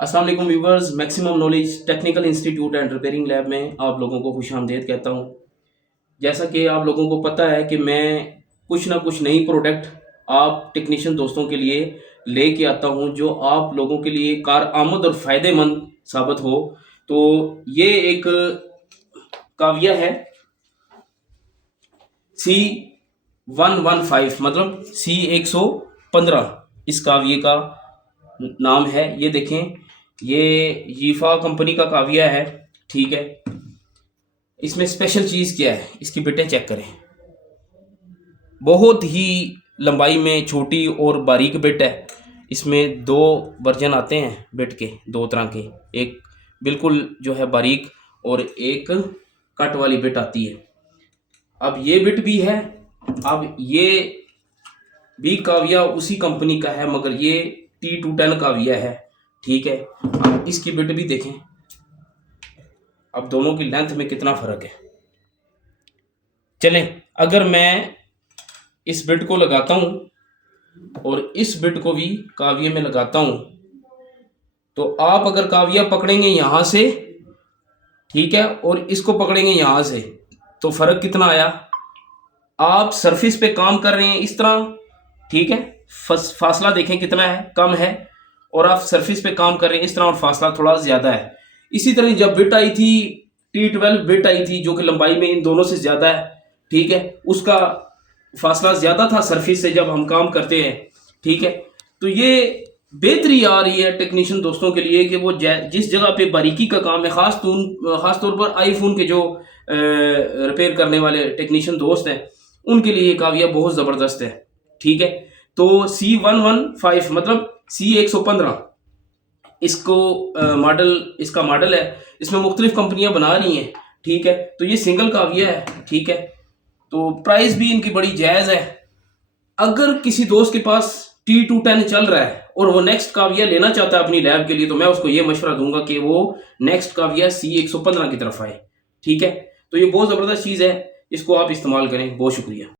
अस्सलाम वालेकुम viewers, maximum knowledge technical institute and repairing lab में आप लोगों को खुशामदीद कहता हूँ। जैसा कि आप लोगों को पता है कि मैं कुछ ना कुछ नई प्रोडक्ट आप टेक्नीशियन दोस्तों के लिए लेके आता हूँ जो आप लोगों के लिए कारआमद और फ़ायदेमंद साबित हो। तो ये एक काविया है C115, मतलब C115 इस काव्य का नाम है। ये देखें, ये यीफा कंपनी का काव्या है, ठीक है। इसमें स्पेशल चीज़ क्या है, इसकी बिटें चेक करें। बहुत ही लंबाई में छोटी और बारीक बिट है। इसमें दो वर्जन आते हैं बिट के, दो तरह के, एक बिल्कुल जो है बारीक और एक कट वाली बिट आती है। अब ये बिट भी है, अब ये भी काव्या उसी कंपनी का है, मगर ये T210 काव्या है, ठीक है। अब इसकी बिट भी देखें, अब दोनों की लेंथ में कितना फ़र्क है। चलें, अगर मैं इस बिट को लगाता हूँ और इस बिट को भी काव्य में लगाता हूँ, तो आप अगर काव्या पकड़ेंगे यहाँ से, ठीक है, और इसको पकड़ेंगे यहाँ से, तो फ़र्क कितना आया। आप सरफेस पे काम कर रहे हैं इस तरह, ठीक है, फासला देखें कितना है, कम है, और आप सरफेस पे काम कर रहे हैं इस तरह और फासला थोड़ा ज़्यादा है। इसी तरह जब बिट आई थी, T12 बिट आई थी जो कि लंबाई में इन दोनों से ज़्यादा है, ठीक है, उसका फासला ज़्यादा था सरफेस से जब हम काम करते हैं, ठीक है। तो ये बेहतरी आ रही है टेक्नीशियन दोस्तों के लिए कि वो जिस जगह पे बारीकी का काम है, ख़ास तौर पर आईफोन के जो रिपेयर करने वाले टेक्नीशियन दोस्त हैं, उनके लिए ये काव्या बहुत ज़बरदस्त है, ठीक है। तो C115 मतलब C115 इसको मॉडल, इसका मॉडल है। इसमें मुख्तलिफ कंपनियां बना रही हैं, ठीक है। तो ये सिंगल काव्या है, ठीक है। तो प्राइस भी इनकी बड़ी जायज़ है। अगर किसी दोस्त के पास T210 चल रहा है और वो नेक्स्ट काव्या लेना चाहता है अपनी लैब के लिए, तो मैं उसको ये मशवरा दूंगा कि वो नेक्स्ट काव्या C115 की तरफ आए, ठीक है। तो ये बहुत ज़बरदस्त चीज़ है, इसको आप इस्तेमाल करें। बहुत शुक्रिया।